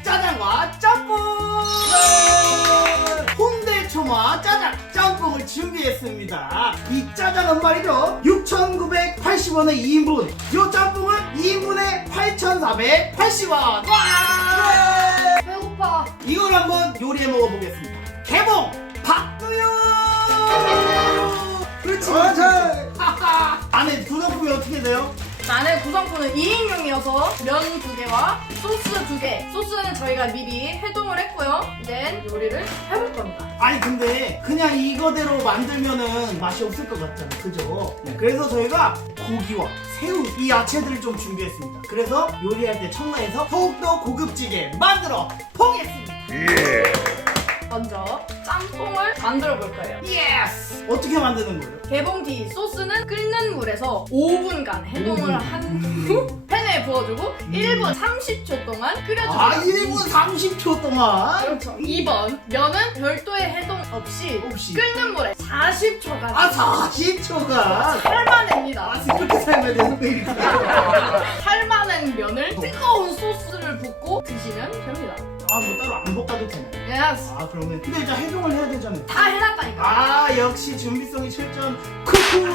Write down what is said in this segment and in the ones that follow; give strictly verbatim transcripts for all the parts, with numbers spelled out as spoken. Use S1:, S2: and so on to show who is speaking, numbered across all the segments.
S1: 짜장과 짬뽕! 홍대 초마 짜장 짬뽕을 준비했습니다. 이 짜장은 말이죠 육천구백팔십 원에 이 인분, 요 짬뽕은 이 인분에 팔천사백팔십 원. 와!
S2: 배고파.
S1: 이걸 한번 요리해 먹어보겠습니다. 개봉 박두유. 그렇지. 하하. 안에 구성품이 어떻게 돼요?
S2: 나는 구성품은 이 인용이어서 면 두 개와 소스 두 개. 소스는 저희가 미리 해동을 했고요. 이제 요리를 해볼 겁니다.
S1: 아니 근데 그냥 이거대로 만들면은 맛이 없을 것 같잖아, 그죠? 네, 그래서 저희가 고기와 새우, 이 야채들을 좀 준비했습니다. 그래서 요리할 때 청라에서 더욱더 고급지게 만들어 보겠습니다.
S2: 먼저 짬뽕을 만들어 볼 거예요.
S1: 예스! 어떻게 만드는 거예요?
S2: 개봉 뒤 소스는 끓는 물에서 오 분간 해동을 한 후 팬에 부어주고 일 분 삼십 초 동안 끓여줍니다.
S1: 아, 일 분 삼십 초 동안?
S2: 그렇죠. 이 번 면은 별도의 해동 없이
S1: 혹시
S2: 끓는 물에 사십 초간
S1: 아, 사십 초간?
S2: 삶아냅니다.
S1: 아, 이렇게 삶아야 되는 거니까.
S2: 삶아낸 면을 뜨거운 소스를 붓고 드시면 됩니다.
S1: 아, 뭐 따로 안 볶아도 되나요?
S2: 예스.
S1: 아, 그러면 근데 일단 해동을 해야 되잖아요.
S2: 다 해놨다니까.
S1: 아, 역시 준비성이 철저한 쿠쿠.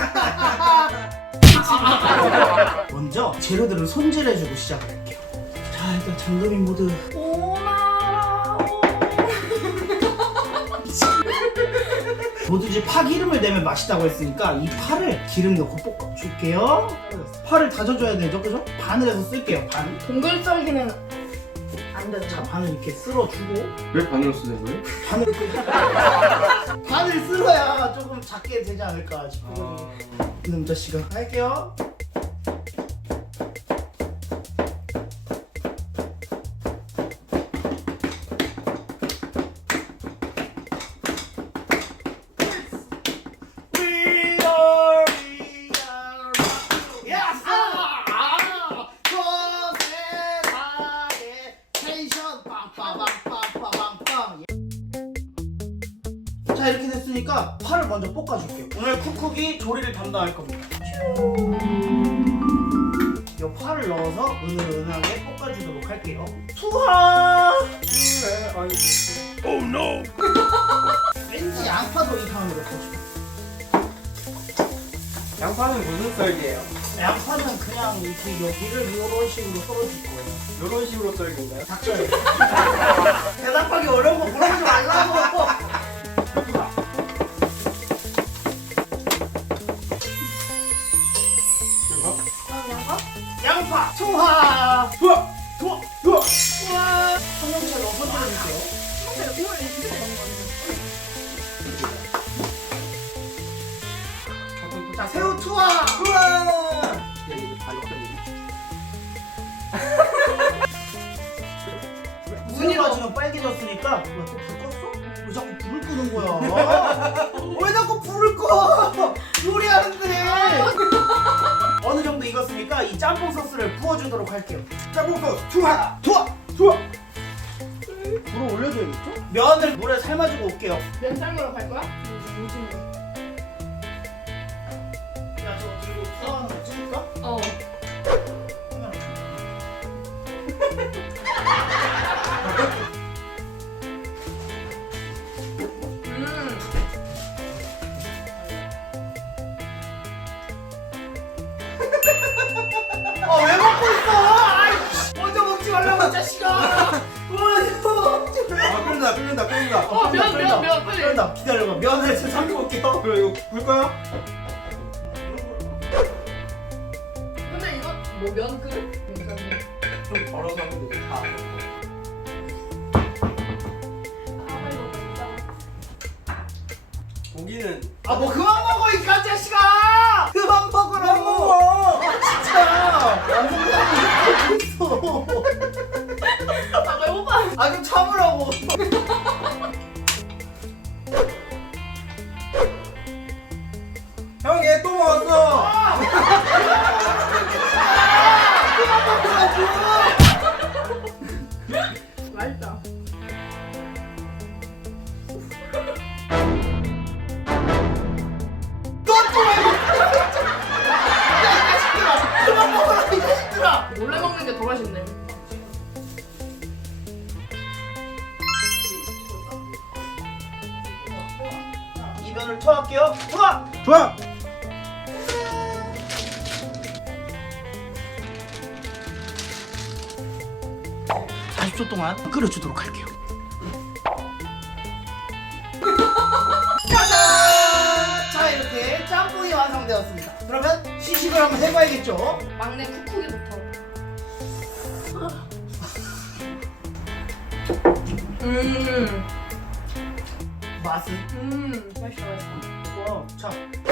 S1: 먼저 재료들을 손질해주고 시작을 할게요. 자, 일단 장금이 모드.
S2: 오나라.
S1: 모두지 파 기름을 내면 맛있다고 했으니까 이 파를 기름 넣고 볶아줄게요. 파를 다져줘야 되죠, 그죠? 반을 해서 쓸게요. 반.
S2: 동글 썰기는 안
S1: 자,
S2: 되죠.
S1: 반을 이렇게 쓸어주고
S3: 왜 반으로 쓰는 거예요?
S1: 반을 반을 쓸어야 조금 작게 되지 않을까 싶어가지고. 이놈 자식아 할게요. We are, we are yes! 아! 저 세상에 텐션 빵빵빵빵빵빵. 자, 이렇게 됐으니까 파를 먼저 볶아줄게요. 오늘 쿡쿡이 조리를 담당할 겁니다. 이 파를 넣어서 은은하게 볶아주도록 할게요. 투하!
S3: 그래, 아이고.
S1: 왠지 양파도 이 다음에 넣고 싶어.
S3: 양파는 무슨 썰기예요?
S1: 양파는 그냥 이렇게 여기를 이런 식으로 썰어줄 거예요.
S3: 이런 식으로 썰기인가요?
S1: 닥쳐요. 대답하기 어려운 거 물어보지 말라고.
S2: 양파?
S1: 양파 투하.
S3: 우와!
S1: 투하.
S3: 우와!
S1: 투하. 청양채 넣어서 썰어줄게요.
S2: 제가 이걸 이렇게 먹는 건데.
S1: 자, 새우 투하.
S3: 우와!
S1: 새우가 지금 빨개졌으니까 뭐야, 또불 껐어? 왜 자꾸 불을 끄는 거야? 왜 자꾸 불을 꺼? 요리하는데. 어느 정도 익었으니까 이 짬뽕 소스를 부어주도록 할게요.
S3: 짬뽕 소스 투하!
S1: 투하.
S3: 투하!
S1: 불을 올려줘야겠죠? 면을 물에 삶아주고 올게요.
S2: 면 삶으러 갈 거야? 요즘
S1: 야, 저거 들고 투하하는 거 찍을까?
S2: 어. 음.
S1: 아, 왜 먹고 있어? 아이씨, 먼저 먹지 말라고, 이 자식아. 먼저 먹지 말라고.
S3: 아, 끓는다, 끓는다, 끓는다.
S2: 어, 면, 면, 면, 빨리.
S1: 끓는다. 기다려봐. 면을 지금 삶아볼게요.
S3: 그래, 이거 불 거야?
S2: 근데 이거 뭐 면 끓?
S3: 좀 덜어서 하면 되지. 다.
S2: 아, 빨리 먹어, 진짜.
S3: 고기는
S1: 아, 뭐 그만 먹어, 이 자식아. 그만 먹으라고.
S3: 먹어!
S1: 진짜. 완전 있어.
S2: 아, 배고파.
S1: 아, 좀 참으라고.
S3: 형, 얘 또 먹었어!
S2: 맛있다.
S1: 그만 먹으라, 이 자식들아.
S2: 몰래 먹는 게 더 맛있네.
S1: 면을 투하할게요. 투하!
S3: 좋아.
S1: 사십 초 동안 끓여주도록 할게요. 짜잔! 자, 이렇게 짬뽕이 완성되었습니다. 그러면 시식을 한번 해봐야겠죠?
S2: 막내 쿡쿡이부터. 음,
S1: 맛은?
S2: 음, 맛있어, 맛있어.
S1: 와, 참.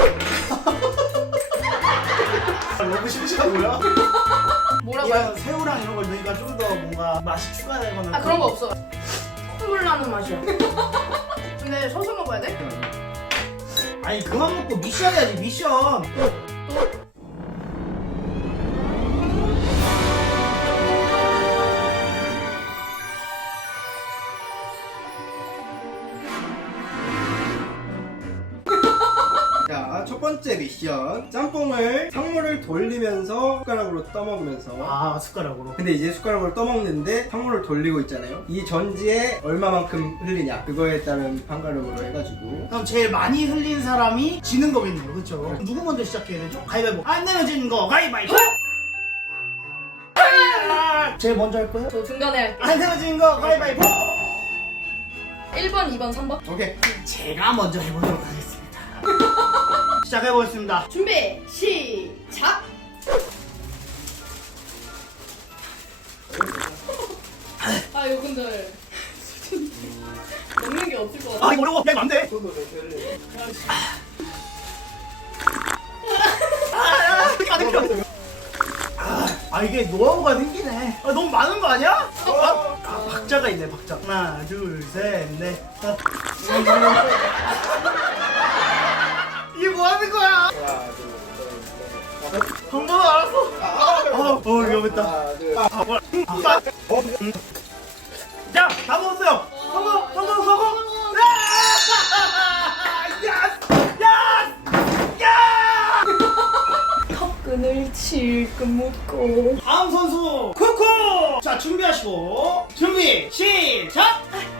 S1: 너무 심심하고요?
S2: 뭐라고요?
S1: 이런 새우랑 이런 걸 넣으니까 좀 더 뭔가 맛이 추가되거나
S2: 아, 그런 거 없어. 콧물 나는 맛이야. 근데 서서 먹어야 돼?
S1: 아니 그만 먹고 미션 해야지 미션.
S2: 또?
S3: 자, 첫 번째 미션. 짬뽕을 상물을 돌리면서 숟가락으로 떠먹으면서.
S1: 아 숟가락으로.
S3: 근데 이제 숟가락으로 떠먹는데 상물을 돌리고 있잖아요. 이 전지에 얼마만큼 흘리냐 그거에 따른 판가름으로 해가지고.
S1: 그럼 제일 많이 흘린 사람이 지는 거겠네요, 그렇죠? 누구 먼저 시작해야 되죠? 가위바위보. 안 내면 지는 거 가위바위보. 아, 제일 먼저 할 거예요?
S2: 저 중간에 할게요.
S1: 안 내면 지는 거 가위바위보.
S2: 일 번, 이 번, 삼 번.
S3: 오케이.
S1: 제가 먼저 해보도록 하겠습니다. 시작해보겠습니다.
S2: 준비, 시작! 아, 이거 근데 먹는 게 없을 것 같아.
S1: 아 이거 어려워. 야 이거 안 돼. 아, 아 이게 노하우가 생기네. 아, 너무 많은 거 아니야? 아, 아, 박자가 있네 박자. 하나 둘셋넷 다. 이게 뭐 하는 거야? 방법 알았어. 어, 어 위험했다.
S3: 하나, 둘,
S1: 아, 뭐야. 아, 어. 자, 다 먹었어요. 성공, 성공, 성공. 야! 야! 야!
S2: 턱끈을 질끈 묶고.
S1: 다음 선수 쿠쿠. 자, 준비하시고 준비 시작.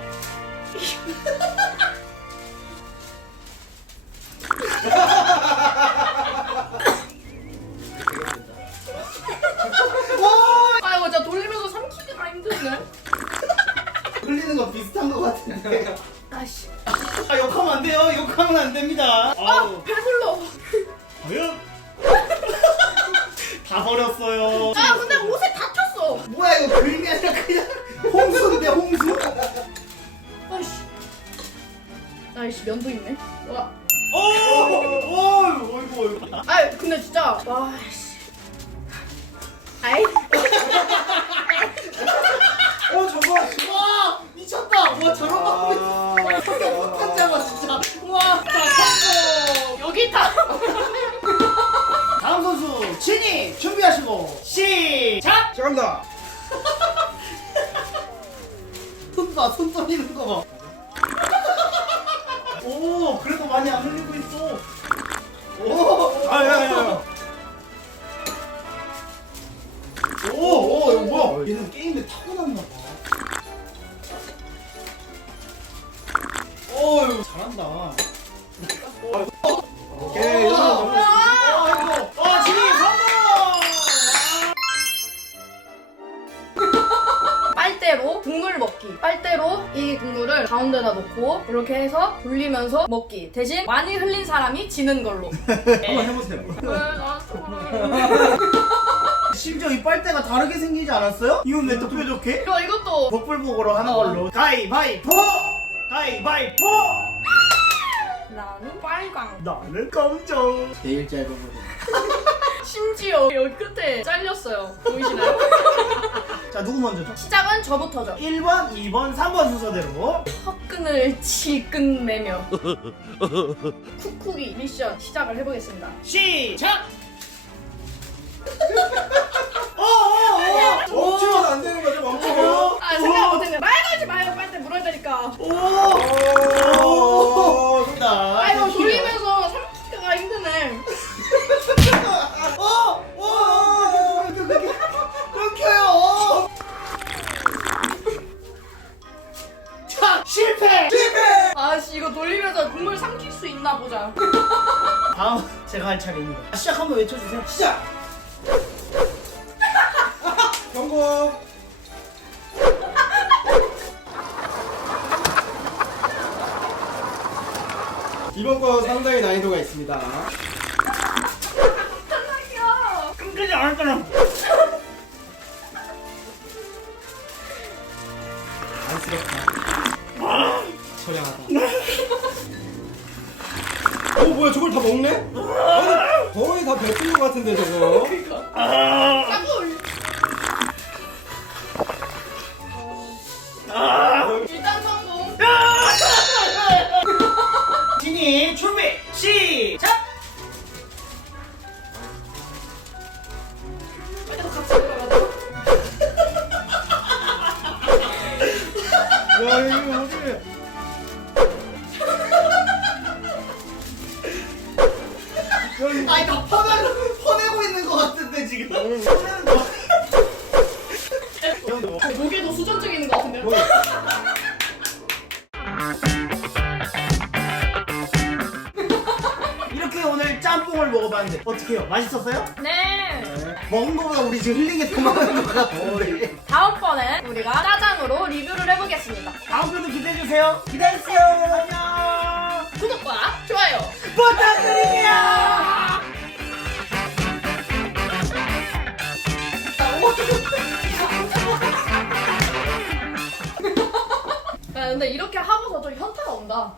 S2: 아, 이거 진짜 돌리면서 삼키기가 힘드네.
S1: 흘리는 거 비슷한 거 같은데.
S2: 아씨.
S1: 아, 욕하면 안 돼요. 욕하면 안 됩니다.
S2: 아, 배불러.
S1: 과연? 다 버렸어요.
S2: 아, 근데 옷에 다쳤어.
S1: 뭐야 이거 그림이 아니라 그냥 홍수인데 홍수?
S2: 아이씨. 아이씨, 면도 있네. 와.
S1: 오! 오! 어이구 어이구.
S2: 아, 근데 진짜. 와, 씨. 아이.
S3: 어, 저거.
S1: 와 미쳤다. 와 저런 거 보고 있어. 한장아 진짜. 와 다
S2: 여기 있다.
S1: 다음 선수 진이 준비하시고 시작.
S3: 시작합니다.
S1: 손 봐, 손 떨리는 거 봐. 오, 그래도 많이 안 흘리고 있어. 오,
S3: 아, 야, 야, 야.
S1: 오, 오, 이거 뭐야? 얘는 게임에 타고났나 봐. 오, 이거 잘한다.
S3: 오케이. 이거 너무.
S1: 아, 이거, 아, 진이 성공!
S2: 빨대로 국물 먹기. 빨대로 이 국물을 가운데다 놓고 이렇게 해서 돌리면서 먹기. 대신 많이 흘린 사람이 지는 걸로.
S3: 한번 해보세요.
S2: 왜 나한테
S1: 심지어 이 빨대가 다르게 생기지 않았어요? 이건 왜 또 뾰족해?
S2: 이거 이것도
S1: 복불복으로 하는 걸로. 가위바위보! 가위바위보!
S2: 나는 빨강.
S1: 나는 검정.
S3: 제일 짧은 거.
S2: 심지어 여기 끝에 잘렸어요. 보이시나요?
S1: 자, 누구 먼저죠?
S2: 시작은 저부터죠.
S1: 일 번, 이 번, 삼 번 순서대로.
S2: 턱끈을 질끈매며 쿡쿡이 미션 시작을 해보겠습니다.
S1: 시작! 어어어!
S3: 멈추면 안 되는 거죠, 멈추면.
S2: 아, 생각 못했네. 말 걸지 마요. 빨대 물어야 되니까.
S1: 오!
S3: 오,
S1: 좋다.
S2: 아, 이거 돌리면서 삼키기가 힘드네.
S1: 어! 어! 어! 끊겨요! 자, 실패!
S3: 실패!
S2: 아씨, 이거 돌리면서 국물 삼킬 수 있나 보자.
S1: 다음 제가 할 차례입니다. 시작 한번 외쳐주세요. 시작.
S3: 성공. 이번 거 상당히 난이도가 있습니다.
S2: 탈락이야.
S1: 끝까지 안 했잖아.
S3: 안쓰럽다. 처량하다. 어 뭐야 저걸 다 먹네? 아니 거의 다 뱉은 것 같은데 저거.
S2: 딱 올려. 일단 성공.
S1: 진이 준비 시작.
S2: 빨리 같이 들어가자.
S3: 야 이거 어떻게?
S1: 아니 다 퍼내 퍼내고 있는 것 같은데 지금. 퍼내는 거.
S2: 목에도 수전증 있는 것 같은데요?
S1: 이렇게 오늘 짬뽕을 먹어봤는데 어떻게요? 맛있었어요?
S2: 네.
S1: 먹은 거보다 우리 지금 힐링에 더 많은 것 같은데.
S2: 다음번엔 우리가 짜장으로 리뷰를 해보겠습니다.
S1: 다음 편도 기대해주세요. 기다리세요. 안녕.
S2: 구독과 좋아요.
S1: 부탁드릴게요.
S2: 야, 근데 이렇게 하고서 좀 현타가 온다.